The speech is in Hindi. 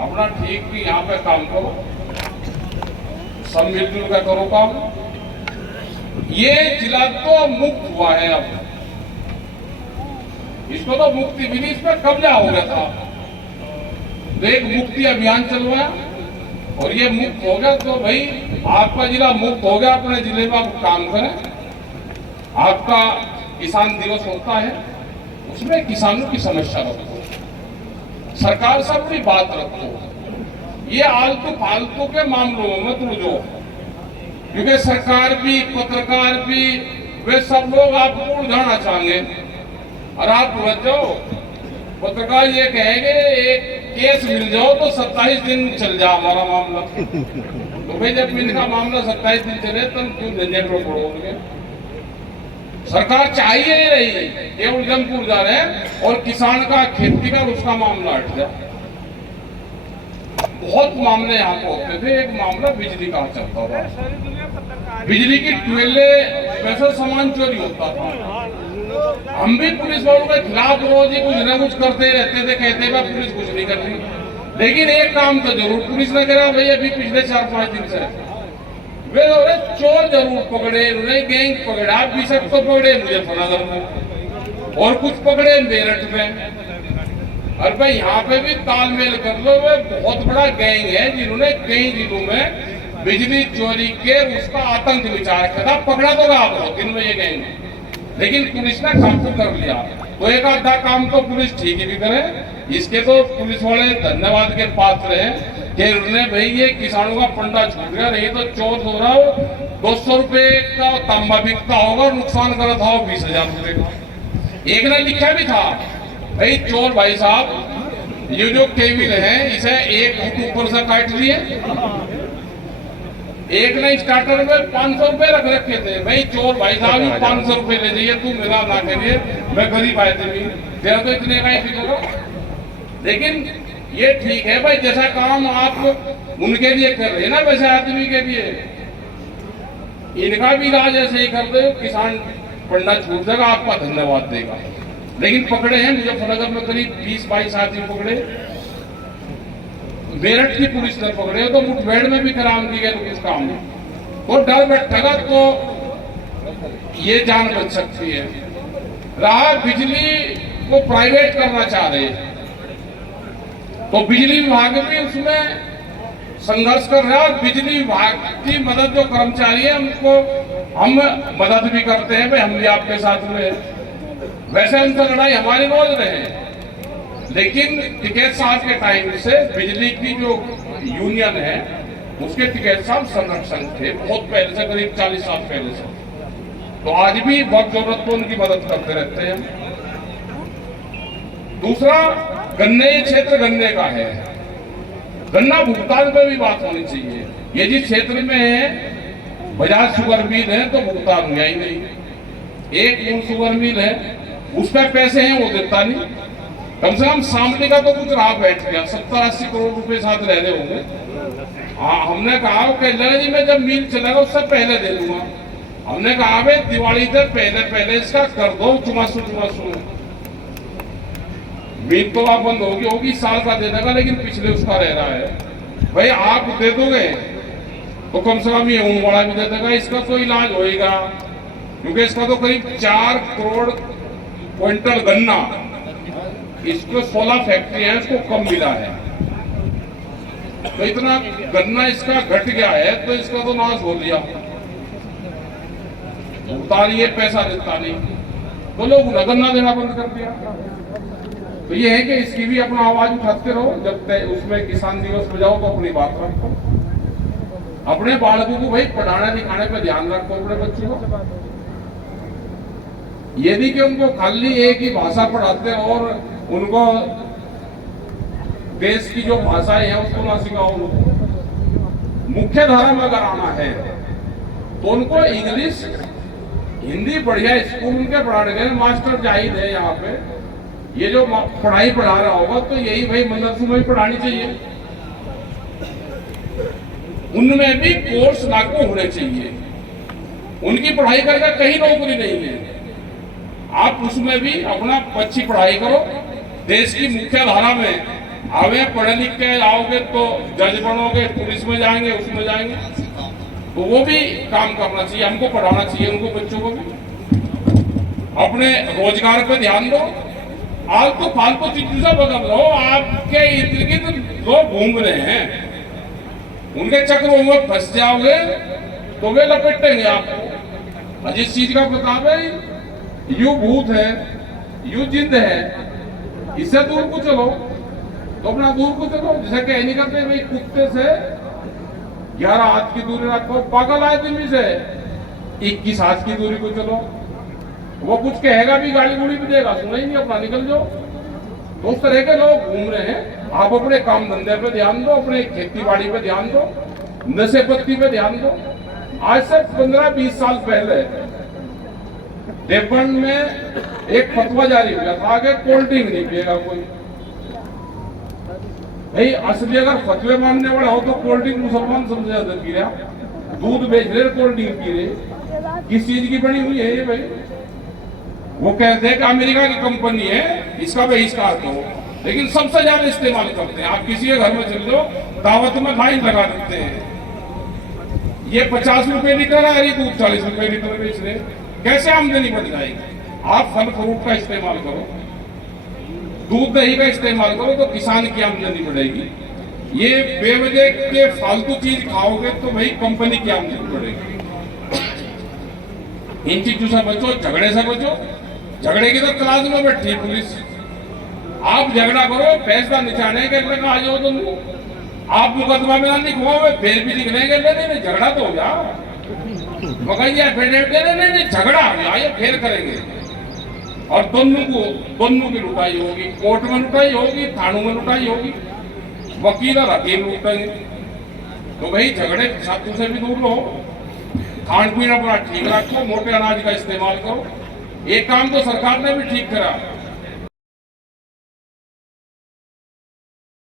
अपना ठीक भी यहाँ पे काम करो, सब मिलजुल कर करो काम। ये जिला तो मुक्त हुआ है, अब इसको तो मुक्ति मिली, इस पर कब्जा हो गया था, तो एक मुक्ति अभियान चलवाया और ये मुक्त हो गया। तो भाई आपका जिला मुक्त हो गया, अपने जिले में आप काम करें। आपका किसान दिवस होता है, उसमें किसानों की समस्या रखो, सरकार से अपनी बात रखो, ये आलतू फालतू के मामलों में मत उलझो, क्योंकि सरकार भी पत्रकार भी वे सब लोग आपको उलझाना चाहेंगे और आप उलझ जाओ। पत्रकार ये कहेंगे एक केस मिल जाओ तो 27 दिन चल जाए हमारा मामला, तो भाई जब इनका मामला 27 दिन चले तब क्यों झंझट में पड़ोगे। सरकार चाहिए ही नहीं, ये उलझनपुर जा रहे हैं और किसान का खेती का उसका मामला हट जाए। बहुत मामले यहाँ पे होते थे। एक मामला बिजली का चलता था, बिजली की ट्यूबवेलें वैसे सामान चोरी होता था। हम भी पुलिस वालों के खिलाफ रोज ही कुछ न कुछ करते रहते थे, कहते थे पुलिस कुछ नहीं कर रही, लेकिन एक काम तो जरूर पुलिस ने करा भाई, अभी पिछले 4-5 दिन से वे चोर जरूर पकड़े, उन्हें गैंग पकड़ा, बिशप को पकड़े मुजफ्फरनगर में और कुछ पकड़े मेरठ में। और भाई यहाँ पे भी तालमेल कर लो, वे बहुत बड़ा गैंग है जिन्होंने कई जिलों में बिजली चोरी के उसका आतंक विचार किया था। पकड़ा तो रहा बहुत दिन में ये गैंग, लेकिन पुलिस ने काबू कर लिया। तो एक आधा काम तो पुलिस ठीक ही भी करे, इसके तो पुलिस वाले धन्यवाद के पात्र हैं कि उन्होंने भाई ये किसानों का पंडा छूट गया, नहीं तो चोर हो रहा हो 200 रुपए का तांबा बिकता होगा और नुकसान कर रहा था 20,000 रुपए का। एक ने लिखा भी था भाई चोर भाई साहब ये जो केबिल है इसे 1 फुट ऊपर से काट लिए। एक ने स्टार्टर में 500 रुपए रख रखे थे, भाई चोर भाई साहब 500 रुपए ले जाइए, तू मेरा ना करिए, मैं गरीब आदमी तेरा तो इतने का ही फिक्र। लेकिन ये ठीक है भाई, जैसा काम आप उनके लिए कर रहे हैं ना वैसे आदमी के लिए इनका भी इलाज ऐसे ही कर दो, किसान पंडा छूट जाएगा, आपका धन्यवाद देगा। लेकिन पकड़े हैं मुजफ्फरनगर में करीब 20-22 आदमी पकड़े, मेरठ की पुलिस ने पकड़े, तो मुठभेड़ में भी कराम की गए तो कुछ काम नहीं। तो डर बैठेगा तो ये जान बच सकती है। रहा बिजली को प्राइवेट करना चाह रहे हैं, तो बिजली विभाग भी उसमें संघर्ष कर रहा है और बिजली विभाग की मदद जो कर्मचारी है उनको हम मदद भी करते हैं, भाई हम भी आपके साथ में। वैसे उनसे लड़ाई हमारी रोज रहे, लेकिन टिकैत साहब के टाइम से बिजली की जो यूनियन है उसके टिकैत साहब संरक्षण थे बहुत पहले से, करीब 40 साल पहले से। तो आज भी वक्त जरूरत तो उनकी मदद करते रहते हैं। दूसरा गन्ने क्षेत्र गन्ने का है, गन्ना भुगतान पे भी बात होनी चाहिए। ये जिस क्षेत्र में है बजाज शुगर मिल है तो भुगतान हुआ ही नहीं। एक मूल शुगर मिल है उस पर पैसे हैं वो देता नहीं, कम से कम सामने का तो कुछ राह बैठ गया, 70-80 करोड़ रुपए साथ रह रहे होंगे। हमने कहा कि जी मैं जब मिल चलेगा उससे पहले दे दूंगा। हमने कहा भाई दिवाली से पहले इसका कर दो चुमासू। मिल तो आप बंद होगी साल का दे देगा, लेकिन पिछले उसका रह रहा है। भाई आप दे दोगे तो कम से कम ये ऊन वाला भी दे देगा, इसका तो इलाज होएगा, क्योंकि इसका तो करीब 4 करोड़ क्विंटल गन्ना, इसको 16 फैक्ट्री है, इसको कम मिला है। तो इतना गन्ना इसका घट गया है तो इसका तो नाश हो लिया। भुगतान ये पैसा देता नहीं तो लोग गन्ना देना बंद कर दिया। तो ये है कि इसकी भी अपना आवाज उठाते रहो, जब तक उसमें किसान दिवस बजाओ तो अपनी बात रखो, अपने बालकों को भाई पढ़ाने लिखाने पर ध्यान रखो, अपने बच्चों को। यदि कि उनको खाली एक ही भाषा पढ़ाते और उनको देश की जो भाषाएं हैं उसको ना सिखाओ। मुख्य धारा में अगर आना है तो उनको इंग्लिश हिंदी बढ़िया स्कूल उनके पढ़ाने के मास्टर जाहिद है यहाँ पे, ये जो पढ़ाई पढ़ा रहा होगा तो यही भाई मदरसों में पढ़ानी चाहिए। उनमें भी कोर्स लागू होने चाहिए, उनकी पढ़ाई करके कहीं नौकरी नहीं है, आप उसमें भी अपना अच्छी पढ़ाई करो, देश की मुख्य धारा में आवे पढ़े लिख के आओगे तो जज बनोगे, पुलिस में जाएंगे, उसमें जाएंगे, तो वो भी काम करना चाहिए, हमको पढ़ाना चाहिए उनको, बच्चों को भी। अपने रोजगार पे ध्यान दो। आज तो फालतू चीजों से बदल रहो, आपके इर्द गिर्द लोग घूम रहे हैं, उनके चक्रों में फंस जाओगे तो वे लपेटेंगे आपको। जिस चीज का प्रताप है, यू भूत है, यू जिंद है, इससे दूर को चलो तो अपना दूर को चलो। जैसे कह नहीं करते भाई, कुत्ते से 11 हाथ की दूरी रखो, पागल आदमी से 21 हाथ की दूरी को चलो। वो कुछ कहेगा भी, गाली गुड़ी भी देगा, सुना ही नहीं, अपना निकल जाओ। तो उस तरह के लोग घूम रहे हैं। आप अपने काम धंधे पे ध्यान दो, अपने खेती बाड़ी पे ध्यान दो, नशे पत्ती पे ध्यान दो। आज से 15-20 साल पहले देवबंद में एक फतवा जारी हुआ था, आगे कोल्ड ड्रिंक नहीं पिएगा कोई। भाई असली अगर फतवे मानने वाला हो तो कोल्ड ड्रिंक मुसलमान सबसे ज्यादा पी रहा, दूध बेच रहे, कोल्ड ड्रिंक पी रहे। किस चीज की बनी हुई है ये भाई? वो कहते हैं कि अमेरिका की कंपनी है, इसका बहिष्कार करो, लेकिन सबसे ज्यादा इस्तेमाल करते हैं। आप किसी के घर में चल जाओ, दावत में लाइन लगा देते हैं। ये 50 रुपए लीटर है, अरे दूध 40 रुपए लीटर बेच रहे। कैसे आमदनी बढ़ जाएगी? आप फल फ्रूट का इस्तेमाल करो, दूध दही का इस्तेमाल करो, तो किसान की आमदनी बढ़ेगी। ये बेवजह के फालतू चीज खाओगे तो भाई कंपनी की आमदनी बढ़ेगी। इन चीजों से बचो, झगड़े से बचो। झगड़े की तो तलाश में बैठी पुलिस। आप झगड़ा करो, फैसला निचाने के लिए आ जाओ तुम। आप मुकदमा में ना लिखवाओ, फिर भी लिख लेंगे, नहीं झगड़ा तो हो जा, मगर ये नहीं झगड़ा हो गया, ये फेर करेंगे। और दोनों की लुटाई होगी, कोर्ट में लुटाई होगी, थानों में लुटाई होगी, वकील और हकीम लुटेंगे। तो भाई झगड़े फसादों से भी दूर रहो, खान पीन अपना ठीक रखो, मोटे अनाज का इस्तेमाल करो। एक काम तो सरकार ने भी ठीक करा,